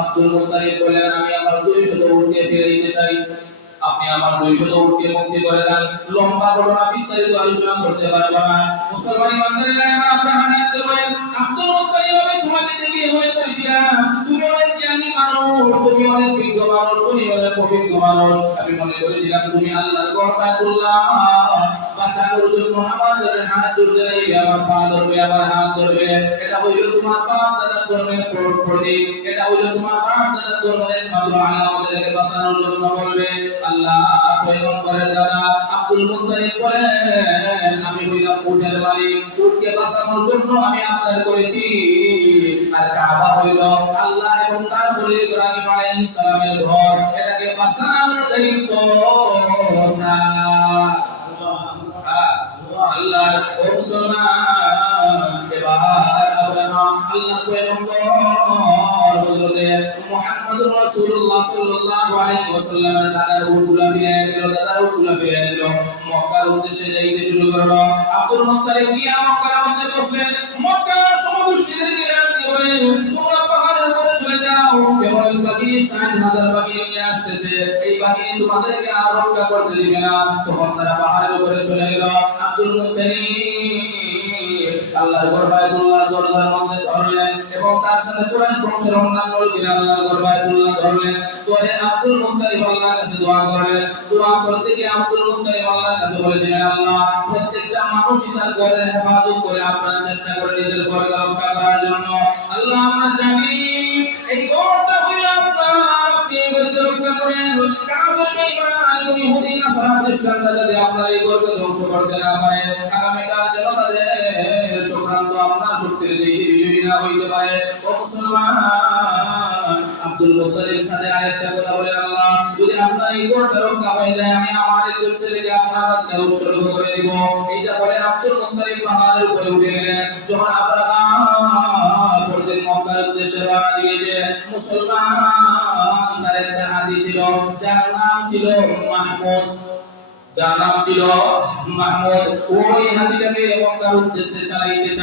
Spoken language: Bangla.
আব্দুল মুত্তালিব বলেন, আমি আমার 200 উটকে ফিরে দিতে চাই। আপনি আমার 200 উটকে মুক্তি করে দেন। লম্বা ঘটনা, বিস্তারিত আলোচনা করতে পারবো না। মুসলমান ইমানদারেরা আপনারা হানাত করেন, আব্দুল মুত্তালিব, আমি তোমাকে দেখে মনে করেছিলাম তুমি অনেক জ্ঞানী মানুষ, তুমি অনেক বিজ্ঞ মানুষ, তুমি অনেক অভিজ্ঞ মানুষ। আমি মনে করেছিলাম তুমি আল্লাহর ঘর বাইতুল্লাহ বাঁচানোর জন্য আমার কাছে হাত তুলতে চাইবে, আমার পা ধরবে, আমার হাত ধরবে। এটা হইল তোমার বাপ দাদার ধর্মের প্রতীক, এটা হইল তোমার বাপ দাদার ধর্মের মাত্র আমাদেরকে বাঁচানোর জন্য বলবে। আল্লাহ পয়গম্বরের দাদা আব্দুল মুত্তালিব বলেন, আমি হইলাম উটের মালিক, উটকে বাঁচানোর জন্য আমি আপনার করেছি। আর কাবা হইল আল্লাহ এবং তার খলিল ইব্রাহিম আলাইহিস সালামের ঘর, এটাকে বাঁচানোর দায়িত্ব না আল্লাহর। ও মুসলমান, এবার আল্লাহর পয়গম্বর হযরতে মুহাম্মদুর রাসূলুল্লাহ সাল্লাল্লাহু আলাইহি ওয়াসাল্লামের দাদার উটগুলা ফিরে দিল, মক্কার উদ্দেশ্যে যাইতে শুরু করলো। আব্দুল মুত্তালিব গিয়ে মক্কার মধ্যে বসলেন। মক্কার সমবস্তিদেরকে ডাক দিয়ে তোমরা পাহাড়ের উপরে চলে যাও, কেবল বাগিনী 60,000 বাগিনী নিয়ে আসতেছে, এই বাগিনী তোমাদেরকে আর রক্ষা করতে দিবে না। তখন তারা পাহাড়ের উপরে চলে গেল। আব্দুল মুত্তালিব আল্লাহর ঘর বাইতুল্লাহর দরজার মধ্যে ধরলেন এবং তার সাথে কুরাইশ বংশের অন্যান্য লোকেরা আল্লাহর ঘর বাইতুল্লাহ ধরলেন। পরে আব্দুল মুত্তালিব আল্লাহর কাছে দোয়া করলেন। দোয়া করতে গিয়ে আব্দুল মুত্তালিব আল্লাহর কাছে বলেছিলেন, আল্লাহ, প্রত্যেকটা মানুষই তার ঘরের হেফাজত করে, আপনার চেষ্টা করে নিজের ঘরকে রক্ষা করার জন্য। আল্লাহ, আমরা জানি এই ঘরটা হইল আপনার, আপনি এই ঘরকে রক্ষা করেন। কাফের বেঈমান ইহুদি নাসারা খ্রিস্টানরা যদি আপনার এই ঘরকে ধ্বংস করতে না পারে, আগামীকাল যেন তাদের চক্রান্ত আপনার শক্তির চাইতে বিজয়ী না হইতে পারে। ও মুসলমান, আব্দুল মুত্তালিব সাথে আরেকটা কথা বলে, আল্লাহ, যদি আপনার এই ঘরটা রক্ষা হয়ে যায়, আমি আমার একজন ছেলেকে আপনার কাছে উৎসর্গ করে দিব। এইটা বলে আব্দুল মুত্তালিব পাহাড়ের উপরে উঠে গেলেন। যখন আব্রাহা পরদিন মক্কার উদ্দেশ্যে রওনা দিয়েছে, মুসলমান তার একটা হাতি ছিল, যার নাম ছিল মাহমুদ। ওই হাতিটাকে মক্কার উদ্দেশ্যে চালাইতে